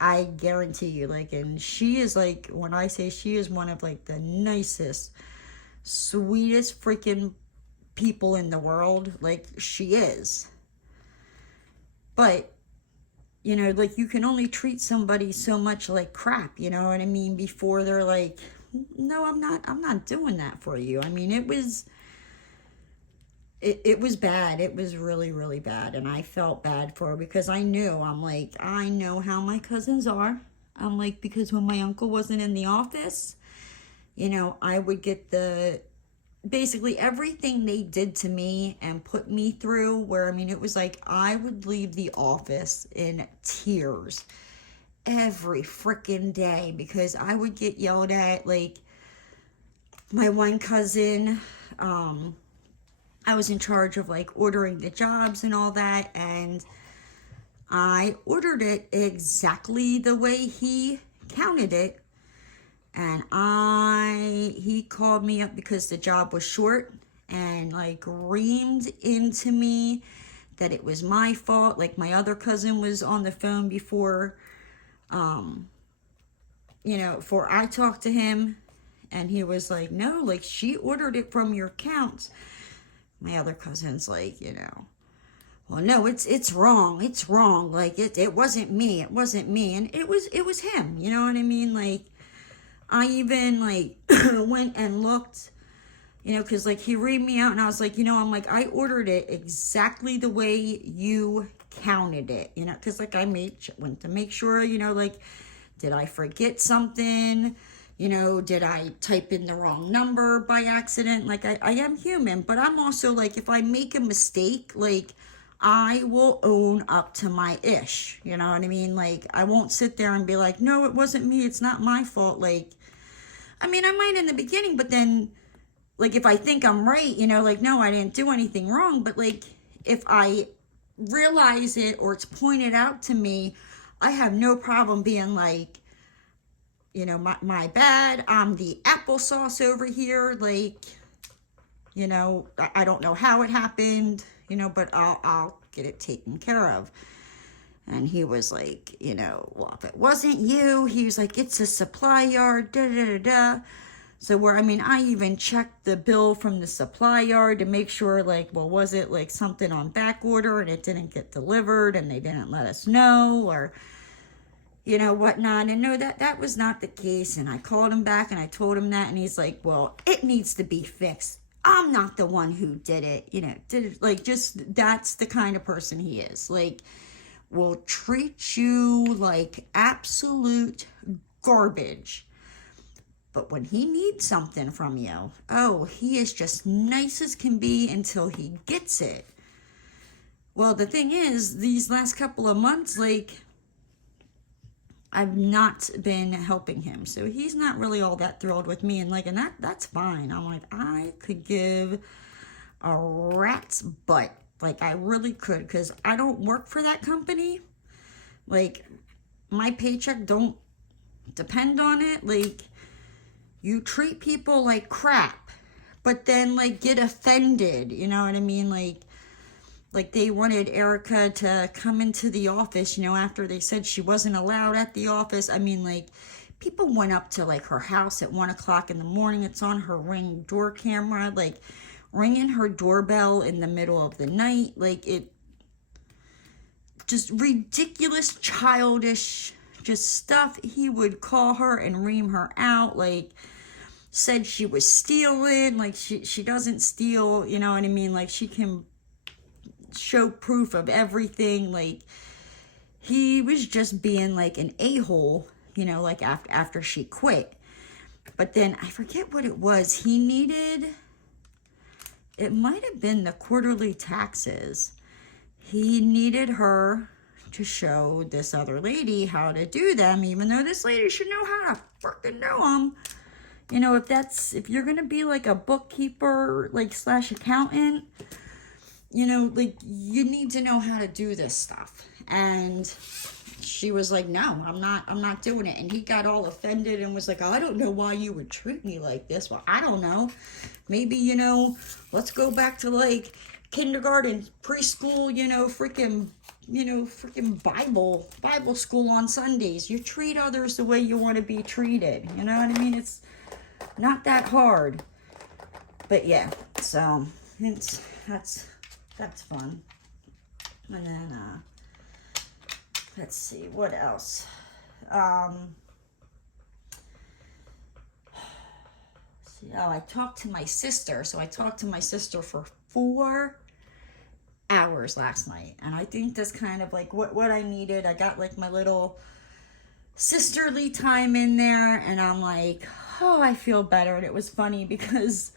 I guarantee you, like, and she is like, when I say she is one of like the nicest, sweetest freaking people in the world, like she is. But, you know, like you can only treat somebody so much like crap, you know what I mean, before they're like, no, I'm not doing that for you. I mean, it was bad. It was really, really bad. And I felt bad for her because I knew, I'm like, I know how my cousins are. I'm like, because when my uncle wasn't in the office, you know, I would get basically everything they did to me and put me through, where, I mean, it was like I would leave the office in tears every freaking day because I would get yelled at. Like, my one cousin, I was in charge of like ordering the jobs and all that, and I ordered it exactly the way he counted it, and he called me up because the job was short and like reamed into me that it was my fault. Like, my other cousin was on the phone before, you know, before I talked to him, and he was like, no, like she ordered it from your accounts. My other cousin's like, you know, well, no, it's wrong. It's wrong. Like, it wasn't me. It wasn't me. And it was him. You know what I mean? Like, I even like went and looked, you know, because like he read me out, and I was like, you know, I'm like, I ordered it exactly the way you counted it, you know, because like I went to make sure, you know, like, did I forget something? You know, did I type in the wrong number by accident? Like, I am human, but I'm also like, if I make a mistake, like, I will own up to my ish. You know what I mean? Like, I won't sit there and be like, no, it wasn't me. It's not my fault. Like, I mean, I might in the beginning, but then, like, if I think I'm right, you know, like, no, I didn't do anything wrong. But, like, if I realize it or it's pointed out to me, I have no problem being like, you know, my bad, I'm the applesauce over here, like, you know, I don't know how it happened, you know, but I'll get it taken care of. And he was like, you know, well, if it wasn't you, he was like, it's a supply yard, da da da da. So where, I mean, I even checked the bill from the supply yard to make sure, like, well, was it like something on back order and it didn't get delivered and they didn't let us know, or, you know, whatnot. And no, that was not the case. And I called him back and I told him that, and he's like, well, it needs to be fixed. I'm not the one who did it, you know, like, just, that's the kind of person he is. Like, will treat you like absolute garbage. But when he needs something from you, oh, he is just nice as can be until he gets it. Well, the thing is, these last couple of months, like, I've not been helping him. So he's not really all that thrilled with me. And, like, and that's fine. I'm like, I could give a rat's butt. Like, I really could, because I don't work for that company. Like, my paycheck don't depend on it. Like, you treat people like crap, but then, like, get offended, you know what I mean? Like they wanted Erica to come into the office, you know, after they said she wasn't allowed at the office. I mean, like, people went up to, like, her house at 1 o'clock in the morning. It's on her Ring door camera, like, ringing her doorbell in the middle of the night. Like, it just ridiculous, childish, just stuff. He would call her and ream her out, like, said she was stealing. Like, she doesn't steal, you know what I mean? Like, she can show proof of everything. Like, he was just being like an a-hole, you know, like, after she quit. But then I forget what it was. He needed, it might have been the quarterly taxes. He needed her to show this other lady how to do them, even though this lady should know how to freaking do them. You know, if you're gonna be like a bookkeeper, like slash accountant, you know, like you need to know how to do this stuff. And she was like, no, I'm not doing it. And he got all offended and was like, oh, I don't know why you would treat me like this. Well, I don't know. Maybe, you know, let's go back to like kindergarten, preschool, you know, freaking Bible school on Sundays. You treat others the way you want to be treated. You know what I mean? It's not that hard. But yeah, so that's fun. And then let's see what else. I talked to my sister. So I talked to my sister for 4 hours last night, and I think that's kind of like what I needed. I got like my little sisterly time in there, and I'm like, oh, I feel better. And it was funny because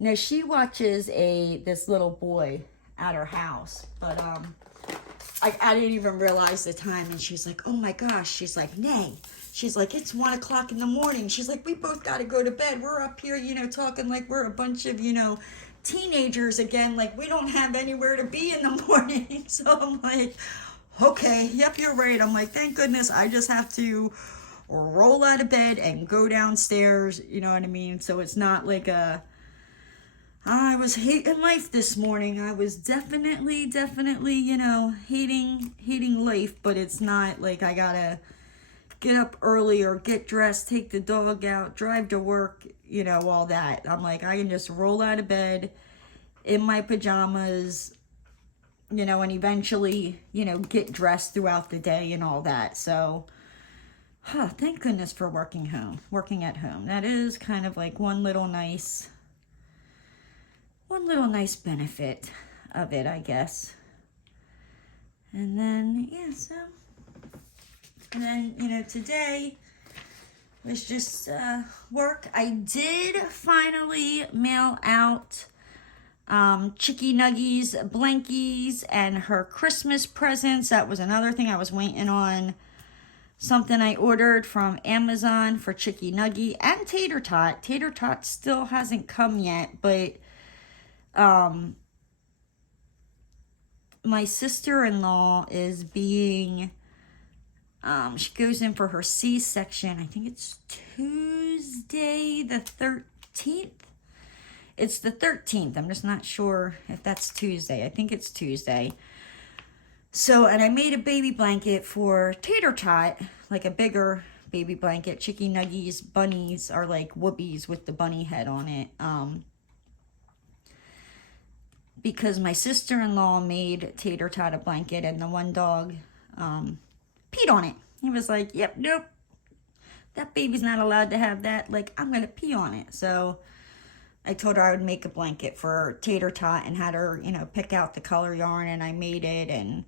now she watches this little boy at her house, but I didn't even realize the time, and she's like, oh my gosh, she's like, Nay, she's like, it's 1 o'clock in the morning. She's like, we both got to go to bed. We're up here, you know, talking like we're a bunch of, you know, teenagers again, like we don't have anywhere to be in the morning. So I'm like, okay, yep, you're right. I'm like, thank goodness I just have to roll out of bed and go downstairs, you know what I mean? So it's not like I was hating life this morning. I was definitely, you know, hating life, but it's not like I gotta get up early or get dressed, take the dog out, drive to work, you know, all that. I'm like, I can just roll out of bed in my pajamas, you know, and eventually, you know, get dressed throughout the day and all that. So, thank goodness for working at home. That is kind of like one little nice benefit of it, I guess. And then, yeah, so, and then, you know, today was just work. I did finally mail out Chicky Nuggies blankies and her Christmas presents. That was another thing I was waiting on. Something I ordered from Amazon for Chicky Nuggie and Tater Tot. Tater Tot still hasn't come yet, but my sister-in-law is being, she goes in for her C-section. I think it's Tuesday the 13th. It's the 13th. I'm just not sure if that's Tuesday. I think it's Tuesday. So, and I made a baby blanket for Tater Tot, like a bigger baby blanket. Chicky Nuggies bunnies are like whoopies with the bunny head on it. Because my sister-in-law made Tater Tot a blanket, and the one dog peed on it. He was like, yep, nope, that baby's not allowed to have that. Like, I'm going to pee on it. So I told her I would make a blanket for Tater Tot and had her, you know, pick out the color yarn, and I made it, and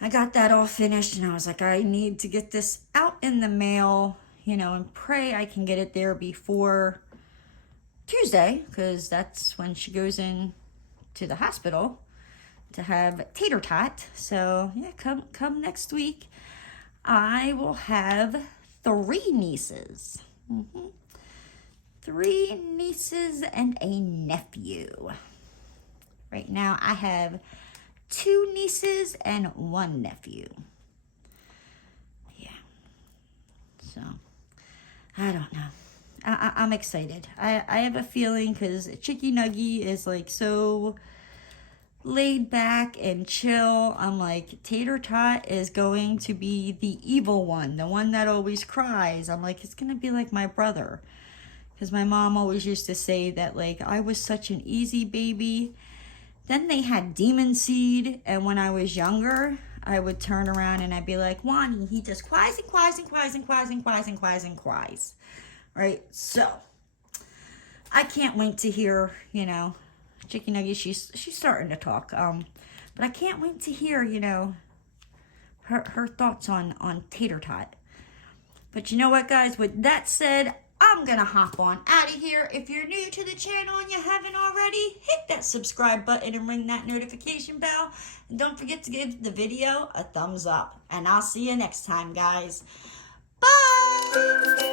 I got that all finished, and I was like, I need to get this out in the mail, you know, and pray I can get it there before Tuesday, because that's when she goes in to the hospital to have Tater Tot. So yeah, come next week, I will have 3 nieces. 3 nieces and a nephew. Right now I have 2 nieces and 1 nephew. Yeah. So I don't know. I'm excited. I have a feeling, because Chicky Nuggie is like so laid back and chill. I'm like, Tater Tot is going to be the evil one, the one that always cries. I'm like, it's going to be like my brother. Because my mom always used to say that, like, I was such an easy baby. Then they had Demon Seed, and when I was younger, I would turn around and I'd be like, Wani, he just cries and cries and cries and cries and cries and cries and cries. Right? So, I can't wait to hear, you know, Chicky Nuggie, she's starting to talk. But I can't wait to hear, you know, her thoughts on Tater Tot. But you know what, guys? With that said, I'm gonna hop on out of here. If you're new to the channel and you haven't already, hit that subscribe button and ring that notification bell. And don't forget to give the video a thumbs up. And I'll see you next time, guys. Bye!